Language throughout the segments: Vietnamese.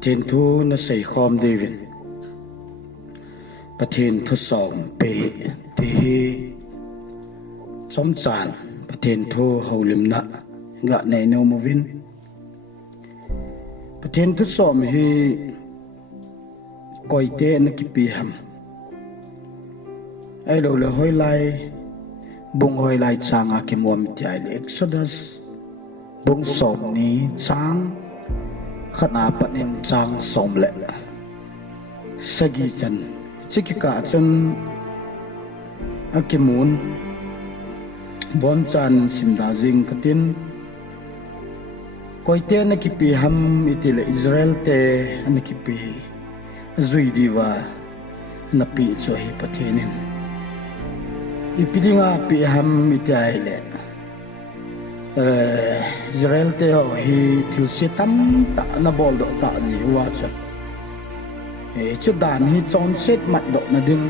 ประเทศทูน่าใส่คอมเดวินประเทศทดสอบเปที่สมสารประเทศทูเฮาลิมนะกะในโนมวินประเทศทดสอบให้ก่อยเตนักปีหำไอ้เราเลยหอยไล่บงหอยไล่จางอาคิมวมิตยเอ็กโซดัสบงสอบนี้จางขณะปนินจางสมเละสกีจันสิกิกาจันอาคิมุนบอนจันสิมดาจิงกตินก่อยเตนักปีหำอิติเลอิสราเอลเตนักปีจุยดีว่านับปีช่วยประเทศนี้อีพีนี้ว่าปีหำอิตาเลอิสราเอลเตอฮีทิลเซตัมตะนับบอลดอกตะจีว่าจัดจุดด่านฮีจอนเซตมัดดอกนัดิน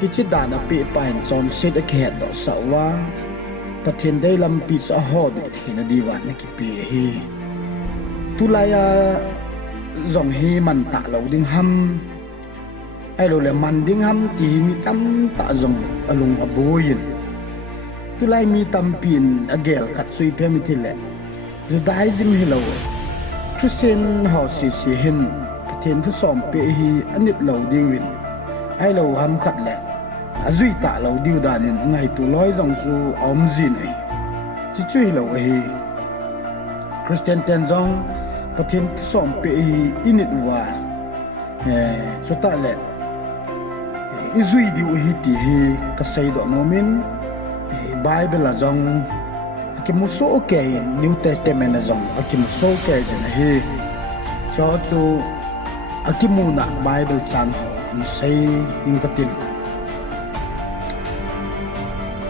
ฮีจุดด่านปีไปจอนเซตแค่ดอกสาวว่าประเทศได้ลำปีสะฮอดที่นดีวันนักปีฮีตุลายาจงฮีมันตะเหลาดิ้งหำไอเราเลยมันดิ้งหำที่มีตั้มตะจงอลุงอบุยนตุลายมีตั้มปีนอเกลกัดซุยเพียมิทิเลจุดได้จิมฮิโลคริสเตียนหอสิสิหินประเทศที่สองเปฮีอันนี้เหลาดิวินไอเราหำขัดแหละจุยตะเหลาดิวดานินไงตัวลอยจงซูอมจินไอจิจุยเหลาฮีคริสเตียนเตนจงประเทศที่สองปีอินิดว่าสุดท้ายแล้วอิจุยดิวฮิติฮีกัสไซดอนอมินไบเบิลจงอากิมุโซเกยนิวเทสเตเมนจงอากิมุโซเกยจันฮีจอจูอากิมูนะไบเบิลจันฮอินไซยิงกติน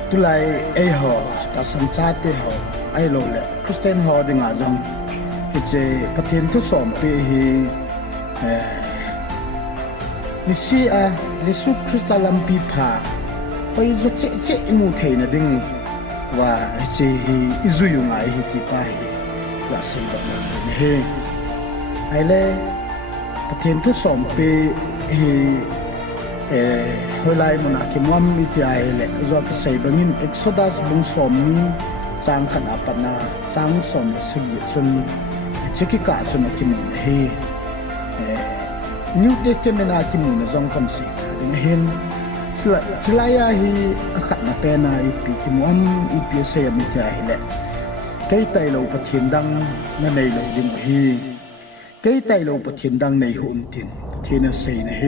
ตุลายเอฮอตัดสัญชาติฮอไอโลเลคริสเตียนฮอดิงอาจงประเทศที่สองปีมิซีอาเยซูคริสต์ลัมปีพาไปจะเจ๊มูเทนดิ้งว่าเจอิซุยงไอฮิติไปว่าสิ่งแบบนั้นเฮไอเล่ประเทศที่สองปีเฮลายมันอาคิมวัมมิตรไอเล่จอดใส่บังินเอ็กโซดัสบุงสมจางขนาดปนาจางสมสิ่งจนสิกิกาสุนัขมุนเฮนิวเทสเตเมนาคิมุนจงคำสิเห็นสลายฮีขัดนาเป็นอีปีคิมุอัมอีปีเสียมิจาฮิเลใกล้ไตเราประเทศดังนั่นในเราดิมฮีใกล้ไตเราประเทศดังในหุ่นตินประเทศนั้นเสียนเฮ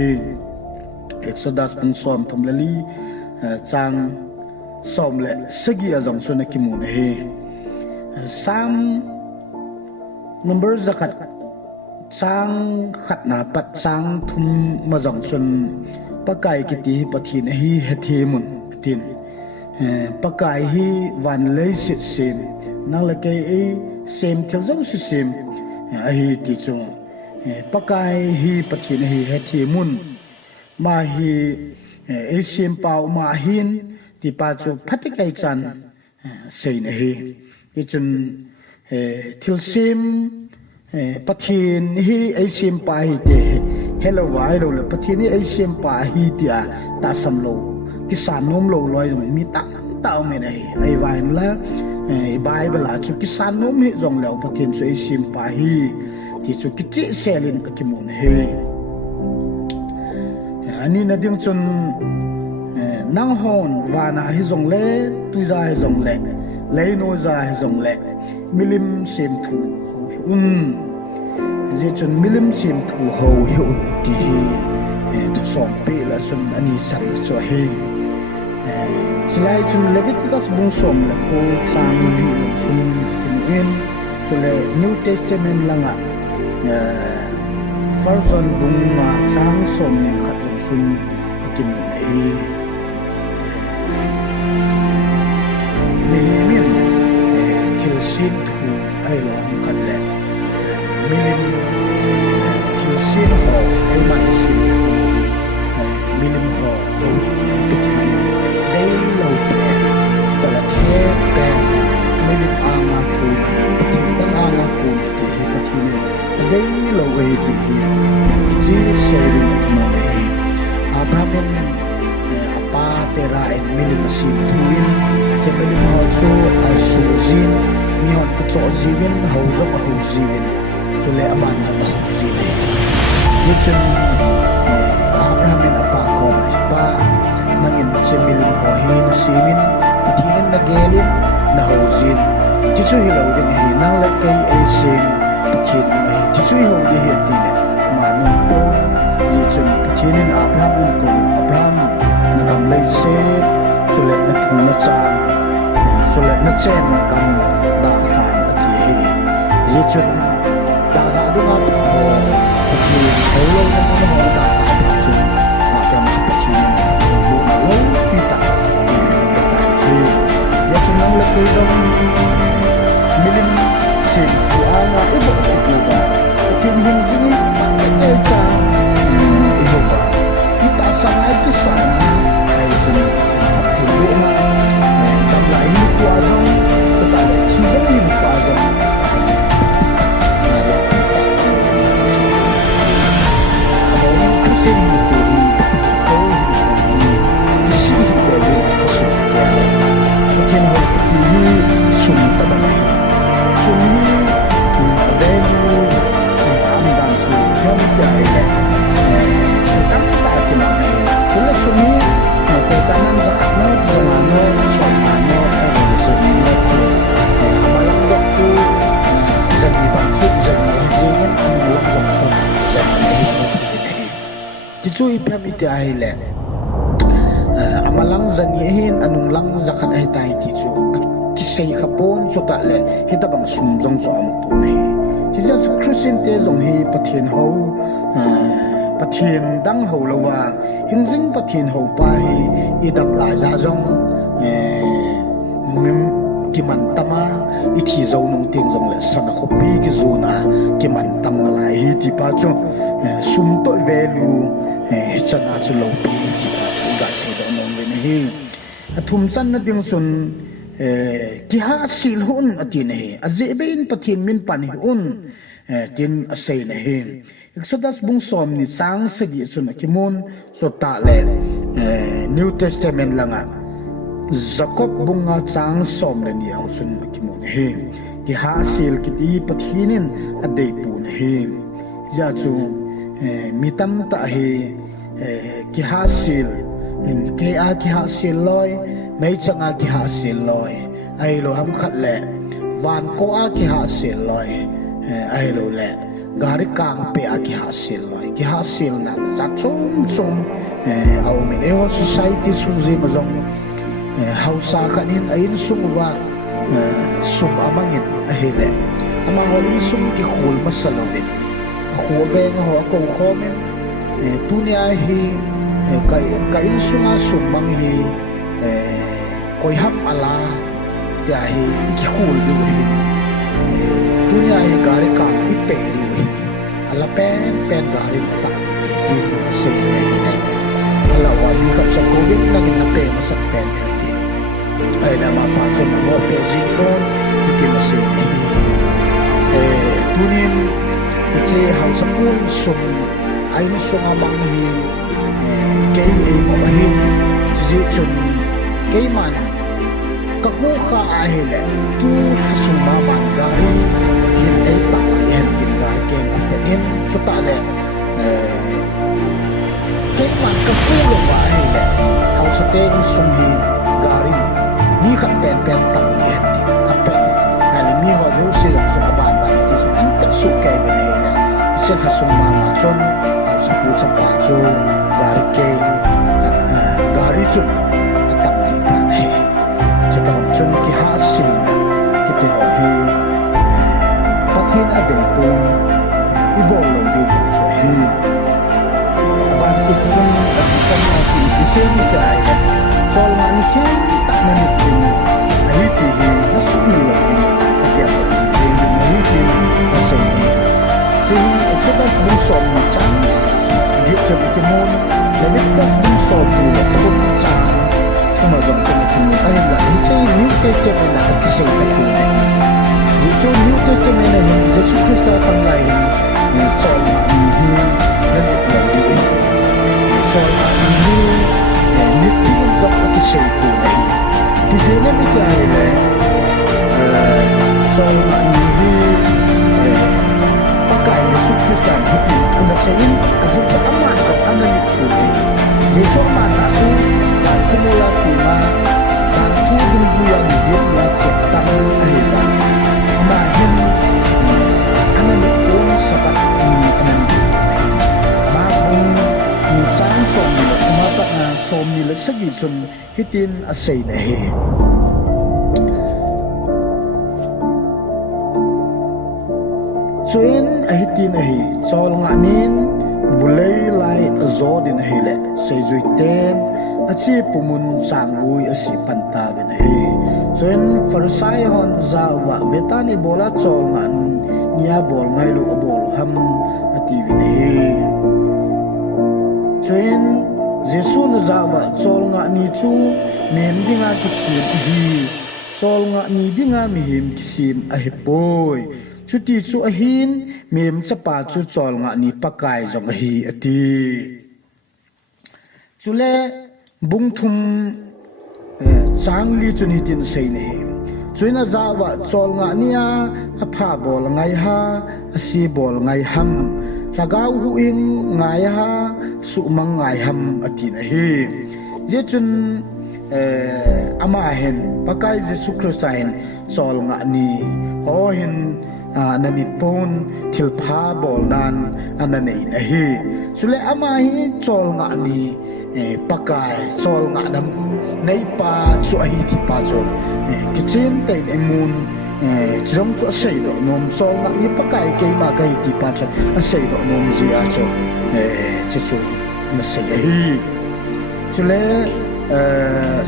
เอ็กซ์ดัสปุ่งซ้อมทำละลีจางซ้อมและสกีอาจงสุนัขมุนเฮสามnumber zakat sang khat na pat sang thum ma jong chun pakai kiti pathin hi hethi mun tin pakai hi van lei sit sim na la ke e sem thil jong si sim a hi ti chu pakai hi pathin hi hethi mun ma hi e sim pau ma hin ti pa chu phatikai chan sein hi ti chun thil simประเทศที่ไอเซียมปาฮิเตเฮลวายเราเลยประเทศนี้ไอเซียมปาฮิเตียตาสัมโลที่สานนมโลลอยมีตั้งเต่าไม่ได้ไอวายนั่นละไอบายเวลาชุกิสานนมฮิจงแล้วประเทศไอเซียมปาฮิที่ชุกิจิเซลินกิมุนเฮอันนี้นะดิ้งจนนั่งฮอนวานาฮิจงเล่ตุยใจฮิจงเล่เลโนใจฮิจงเล่มิลิมเซมทูจะจนมิลิมซิมทูโฮฮิอุตีทุกสองปีละจนอันนี้สั่งสวยสลายจนเลวิติกัสบุงสมและโคจางฮิจนถึงเอ็นจนเลยนิวเทสเตเมนต์ละงะฟาร์ซอนบุงมาจางสมเนี่ยขัดจนกินมีมินทิลซินทูไอลองกันแหละมิลิมทิลซินหอไอมันซินทูมิลิมหอโดยปิดมันได้เราเป็นแต่ละเทปเป็นมิลิมอามาคูปิดตั้งอามาคูที่เห็นที่นี่ได้เรา way to hear Jesus saying to me Abraham apa tera en milim asin tuin sa milim hauso ay suzin niyon kitso zivin hauso mahuzivin so le aman na mahuzivin yun Abraham apa ko pa mangin sa milim hohin simin itinin na gelin na hauzin Chichu hilaw din nang lagkay ay sing pathin ay Chichu hilaw din hitine manong po Chichu pathinin Abraham ko Abraham nakamlay set sulit na puna chan sulit na chen nakam dahan at yehi Chichu daga doon nga po pathin hulaw na mga mga dahan Chichu Abraham sa pathinin bumaw pita Chichu nang lagkay daw milim sin kuana ibu ibuba tin hin sini eta ibuba kita sangat kesana ai sini ibu ma tambah ini kuasa sekali sudah ini kuasa kalau ini kesin itu kau ini sini bagi mungkin hari ini sumpah banyak suni value amdan su jam jai le tak tak kena sula suni ketanan zakatno jamano somano suni waktu amalan waktu jadi bangsu jadi hijin amalan waktu jadi itu ipam itu ahile amalang zanihin anung lang zakat ay tayo tisu kisay kapon so tale hita bang sumjong so ampun he Jesus Christian te zong hi pathian ho pathian dang ho lawa hinjing pathian ho pa hi idam la ja zong mim kiman tama ithi zo nong ting zong le sana khopi ki zona kiman tam la hi ti pa cho sum to value chana chu lo pi ti pa chu ga se do nong le hi athum chan na ding sun kiha silhun atin he azebein pathin min pan hi un tin asay na he Exodus bung som ni sang sagi sun kimun so ta le New Testament langa Jacob bunga chang som le ni ang sun kimun he kiha sil kiti pathinin adei pun he ja chu mitam ta he kiha sil ke a kiha sil loi mấy chẳng ai kia xin lỗi ai lo ham khát lệ van ko a kia xin lỗi ai lo lệ gari kang pe a kia xin lỗi kia xin na chắc chung au mình eo society suzi mà dòng hausa kan hin ain sung wa sum amangin ai lệ amang waling sum ki khul masalawin khu ve ngo ko khomen tunia hi kai sunga sumang hi koi ham ala ya hi ki khul du hi dunia hi gari ka ipe ri ala pen gari ta ki se ne ala wa ni ka cha covid na ni na pe masak pen ti ai na ma pa so na mo pe jing kon ki ma se ne tunin che hau sapun sum ai no so amang hi ke ma hi ji chun ke man kaku ka ahile tu sumaman gari hin ay ta yan din gari ke apenin so tale ke man kaku lo ba ahile hau sa teng sumhi gari ni ka pen ta yan din apen kali mi ho jo sila so aban ba ti so an ta su ke ne na isa ka sumama chon hau sa pu cha pa jo gari ke gari chun chung ki hasil ki te ho hi pathin ade ko ibo lo de so hi ba ki chung kan na ki se ni jai sol ma ni chen ta na ni tin ai ti hi na su ni lo ni ya ni ni ti na so ni so it's about the so ni chan get to the moon the next so ni lo ko chan kuma dong kuma tin ai la ni che New Testament na kasi sa ko dito New Testament na Jesus Christ ang lain ni Paul sei tu nei ki jene mi kai le sol ma ni hi pakai Yesus Kristus hati anda sein azul ka amma ka anda ni tu nei Yesus ma na su ta kumula kuma ta tu dun yang dia ya cek tan ai ba ma hin anda ni tu sabat ni anda ni ma bung ni sang som ni ma ta na som ni le sagi sun hitin asai na he Suin ahitin ahi sol nganin bulay lai azodin ahile say zuitem achi pumun sangui asi pantawin ahi suin farsay hon zawa betani bola sol ngan niya bol ngaylo abol ham ativin ahi suin Jesu na zawa sol nga ni chu mem dinga kisim ahi sol nga ni dinga mihim kisim ahipoy chuti chu ahin mem chapa chu chol nga ni pakai jong hi ati chule bungthum changli chuni tin sei ne chuina zawa chol nga nia apha bol ngai ha asi bol ngai ham ragau hu in ngai ha su mang ngai ham ati na hi je chun ama hen pakai Jesu Kristain chol nga ni ho hin nami pon til pha bol dan ananei na hi sule ama hi chol nga ni pakai chol nga dam nei pa chu hi ti pa chu kitchen te imun chrom chu sei do nom sol nga ni pakai ke ma kai ti pa chu sei do nom ji a chu chu na sei hi sule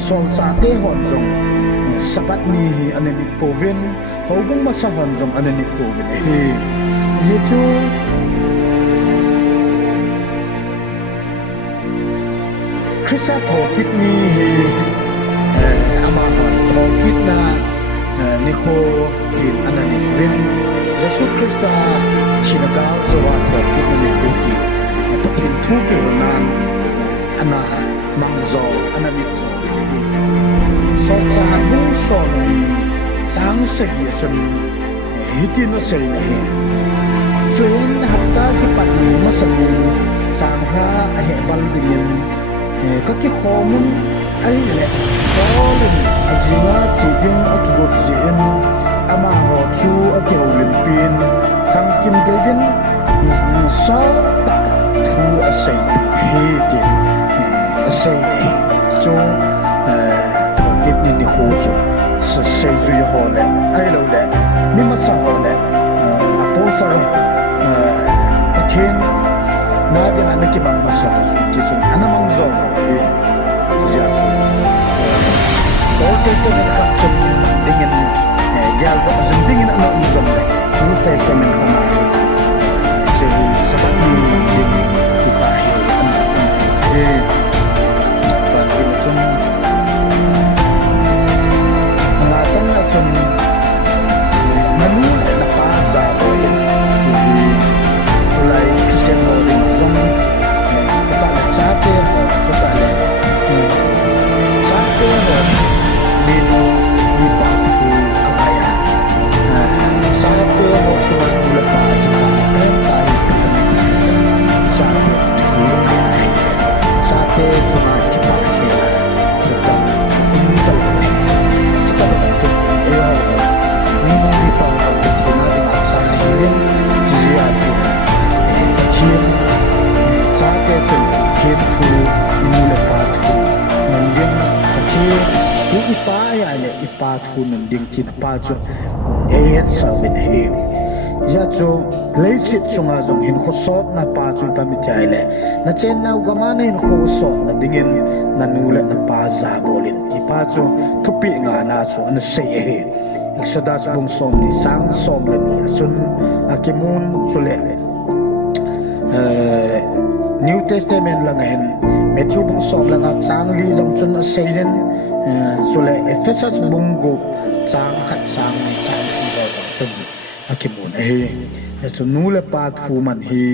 sol sa te hon jong sabat ni anani povin hobung masahon jong anani povin hi yitu Krista thokit ni hi ama hon thokit na ni ko in anani vin Yesu Krista chinaga zawa thokit ni ki patin thu ke nan ana mangzo anani zo ni so cha bu so ni sang se ye sun hitin no sei ni chuin hatta ki pat ni ma san sang ha a he bal din ka ki khomun ai le dolin ajinga chidin akibot jin ama ho chu akelin pin khang kim gejin so ta thu asai he tin asai chu thokit ni ho chu se se ju ho le ai lo le mi ma sa ho le po sa athin na de na ki bang ma sa ji chu anamang zo ya ko to na ka chu dingen gal ba zin dingen ano ni zo le ni te to men ha ma se sabat ni ki pa hi ba ki chu manu na pa sa ko ulai Christian mo din zong ka cha te ho ka le cha te ho din ni pa ku kaya sa te ho so na pa chi em tai sa te sa te tu ma chi pa ke ta in ta ipa ya le ipa thu nan ding tin pa chu sa min he ya chu leisit chunga jong hin khosot na pa chu ta mi chai le na chen na gama na hin khosot na dingin na nu le na pa za bolin ipa chu thupi nga na chu an sei he Exodus bung som ni sang som le ni asun akimun chu le New Testament lang hen Matthew bung som lang at sang li jong chun a seiden sule Ephesus bunggo sang khat sang sang si ba chun akimun he chu nu le pa thu man hi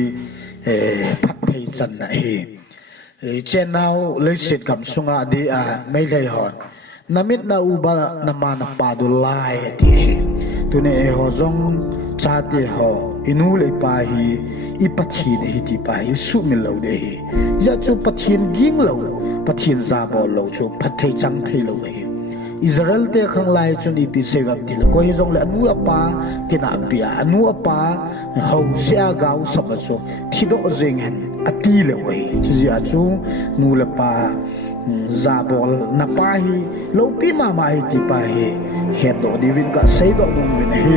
phat thei chan na he เจนเอาเลยสิทธิ์กับสุงาดีไม่เลยหอนนามิดนาอุบานามานาปาดุลายที่ตัวนี้หอจงชาติหออินูเลยไปอีปัทยินฮิติไปสุมิลาวเดยจะจูปัทยินยิงลาวปัทยินซาบอลลาวจูปัทยจังเทลาวอิสราเอลเตะข้างไล่จนอีพิเศษแบบนี้ก็ยังจงเลยอนุอาปาที่น่าเบียอนุอาปาเขาเสียกาวสมัชที่โดนเจงเห็นอตีเลวที่จะจูนูเลปาซาบอลนับไปลาวปีมาไม่ที่ไปเห็นดอกดีวินก็เสียดอกนุ่มวินเฮ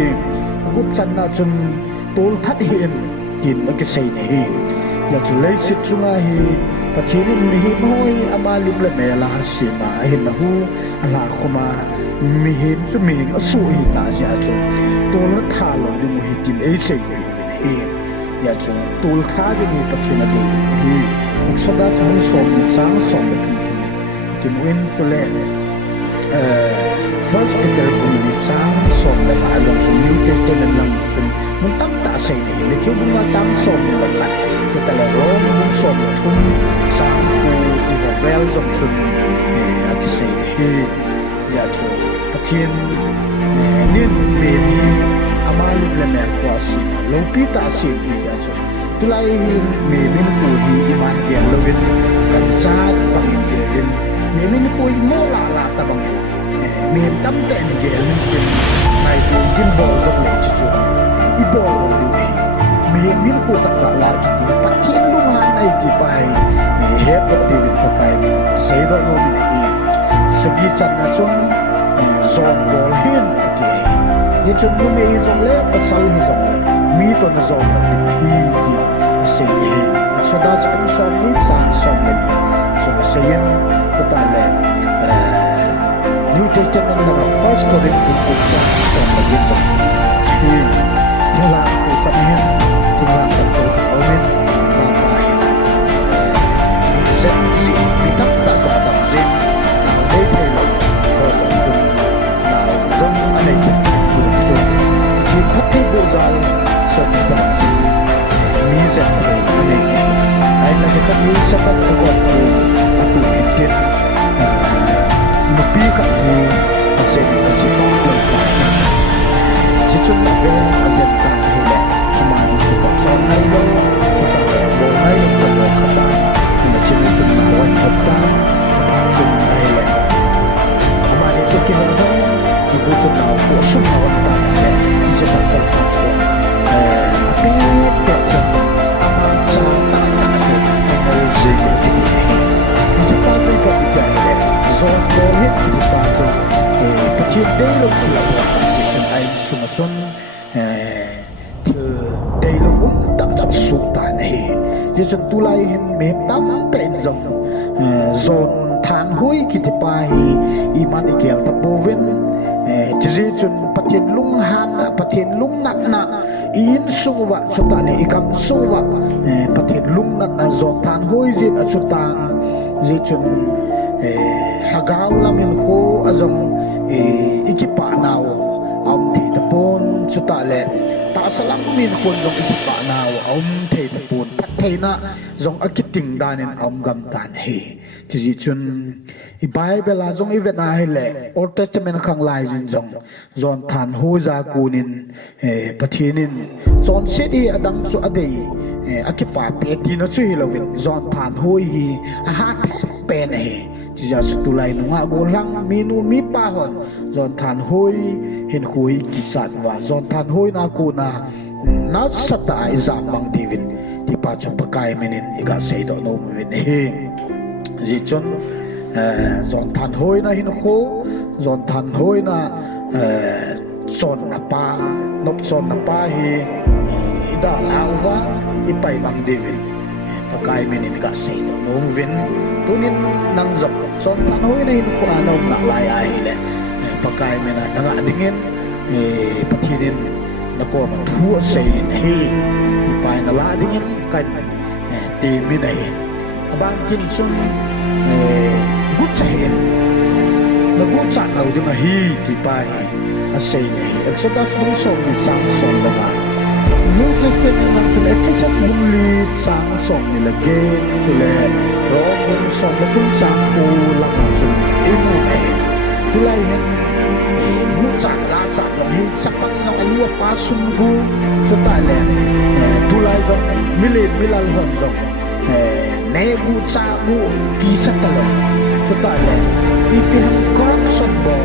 กุศลน่าจนตูลทัดเห็นกินมันก็เสียเฮอยากจะเลยสิจุงาเฮปะทีนี้มีหิมห้อยอามาลิบละเมลาสิมาเห็นนะฮูอาลาคุมามีหิมจุมีหิมอสุหิตาจาจูตูลท่าลงดูหิกินเอเซ่วินเฮอยากจะตูลท่าดูปะทีนั้นดูเฮอุกษดาสมุนสมจางสมแบบนี้กินวินฟุเลFirst Peter pun cang som le ma long som New Testament lang som mun tam ta sei ni le chu bunga cang som le la kita le rom bung som thum sang ku i the well som som at sei ni ya chu pathian nin me ni amal le me kwa si lo pi ta si ni ya chu tulai me min ku hi iman ke lo win kan cha bang in ke me min ku mo la la ta bangมีตั้มแต่เย็นเป็นนายตัวยินบอลกับเลยจิจูอีบอลดูมีมินกูตักตะลาจิตปัจเจียนลุงหันไอจีไปเฮ็ดแบบดีวินตะไคร้เสียดโนบินีสกีจันนะจงซองบอลเห็นที่นี่จงดูมีซองเล่ปัสสาวะซองมีตัวนะซองแบบนี้ที่เสียสุดาสเป็นซองนี้สามซองเลยส่งเสียงก็ตายเลย New Testament na first Corinthians sa magiging hila ko sabihin hila ko sa omen na si bitang ta sa tapsin ay tayo o sa sun na zon anay si pati bozal sa bitang minsan anay ay nagkakabili sa pagkakot ko at umitin Nabi kami kasi kasi pangkat si Chun Nabi ajan kahile kemana si Pakson Hailo si Pakson Hailo sa mga kata na Chun Nabi kata Pakson Hailo kemana si Kihonda si Pakson Nabi Pakson Nabi si Pakson Pakson tapi Pakson sa tak-tak ang sige si Pakson Pakson Zon boleh dipakai kecil dulu kalau sesuai semacam dulu tak sultan jadi tulai memang penjong zon than hui kita pai iman ikel tapoven jadi jun patien lung han patien lung nak in suwa sultan ikam suwa patien lung nak zon than hui jin sultan jun hagaw lamin ko azong ikipanaw thi tapon sutale ta salam min kon jong ikipanaw thi tapon pathay na jong akiting danin gam tan he ti chun i bible a jong event a hele old testament khang lai jong zon than ho za kunin pathinin zon sedi adang su adei akipa pe ti na chu hilowin zon than hoi hi a ha pe neจะสตุไลนงาโกลังมีนูมีปาหอนจอนทานห้อยเห็นคุยกิจสัตว่าจอนทานห้อยนากูนานัสสตาอิจามบังดีวินที่ปัจจุบันกายมินินอีกาเซดโนมวินเฮจิจนจอนทานห้อยนาหินโคจอนทานห้อยนาจอนนาปานบจอนนาปาฮีอิดาลาวะอิไปบังดีวินpagkain minin kasi nung win tunin nang zop so tanoy na hin ko ano naklay le pagkain mina nangadingin patinin nako mathuo say he ipay naladingin kan ti minay abang kinsun gutsahin nagutsak daw di mahi ti pay asay ni agsadas mong song isang song naman New Testament ng sila Ephesians bumuli sang som nila gate sila Roman som na kung sang ulang ang sila imo ay tulay yan mucak lacak lang sa Panginoong alua pasunggu sa tali tulay yung milalhon yung nebu cagu kisah talong sa tali ipihang corruption bo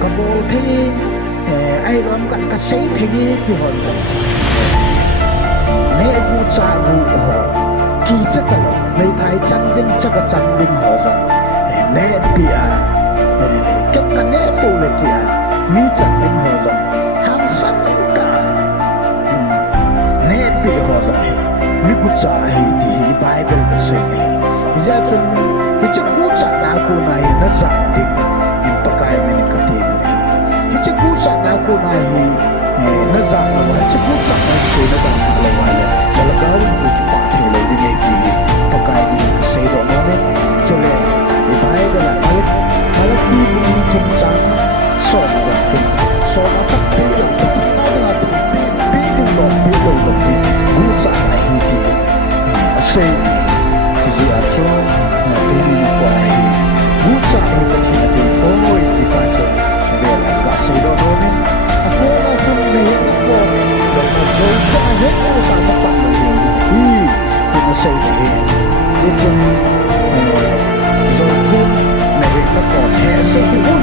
kabol kayo ay ram ka kasay kayo kihon nebu cagu kisah talong may tayo chanding tsaga chanding ho nebi kết cả nét tù lệ kìa mi chẳng linh hồ rồi hàng sẵn cả nét bị hồ rồi mi cú trả thì Bible có sự này giờ chúng cái chiếc cú trả nào cô này nó giảm định nhưng bà cái mình có tiền này cái chiếc cú trả nào cô này nó giảm là mà chiếc cú trả nào cô nó giảm là mà là là cái của chúng ta thì lấy đi nghe gì bà cái mình có xây đó nó đấy cho nên thì Bible là kalau ibu kencang, sobat tapi yang penting adalah bikin lebih bukan lagi asal diajo ini kuai bukan lebih oh ini baca bela kasih dorong aku langsung naik aku dan jauh aja sama pak ini kita saya itu nó còn hệ sinh hôn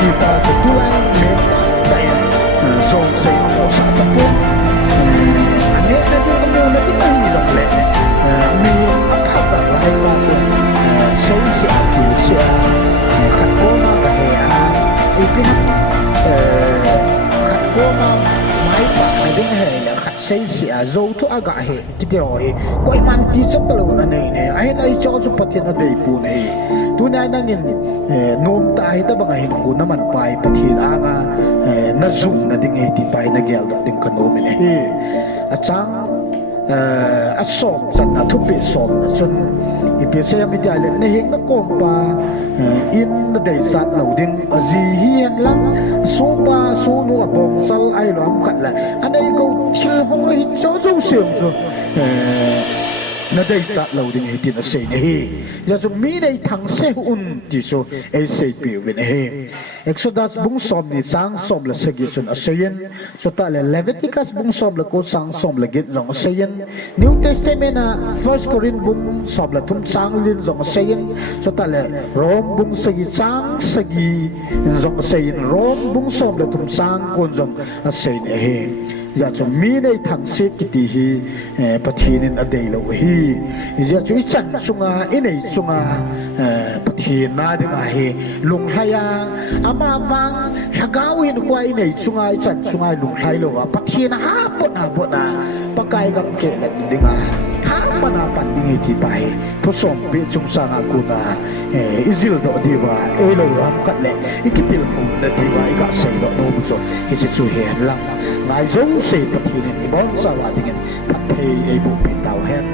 kita kebetulan memang daya zon saya mau satu pun aneh nanti kemudian kita hidup leh ni apa tak lain lagi saya siapa kat koma bahaya itu kat koma mai tak ada hanya kat saya zon tu agak he kita oi kau iman kita terlalu aneh ai lai cho seperti ada ibu ni tunay nangin nom tayo ta mga hinko naman pa'y pathin anga na zoom na ding pa'y nagyal na ding kanomin at sang at som san na tupi som na sun ipiyasaya midyalan na hing na kompa in na day sat law ding azihiyan lang sopa suno abong sal ay ram katla anay ko tilhong na hitsaw siyang na day sa law ding itin na say nihi ya so mi day thang se un ti so ay say pi win he Exodus bung som ni sang som la sagi sun asayen so ta le Leviticus bung som la ko sang som la git long asayen New Testament na 1 Corinth bung som la tum sang lin zong asayen so ta le Rom bung sagi sang sagi zong asayen Rom bung som la tum sang kon zong asayen he ya so mi day thang se kiti hi pathinin aday lo hi ya so isan sunga inay sunga pathin na ding hi lung haya ama bang hagawin ko inay sunga isan sunga lung hay lo pathin hapon na pakai gam ke ding ha pana panding ti pai to som bi chung sang aku na izil do diwa elo ram kat le ikipil ko na diwa iga say do no bu so ichi su hen lang ngai zo se pathin ni bon sa wa ding pathe ei bu pin tao hen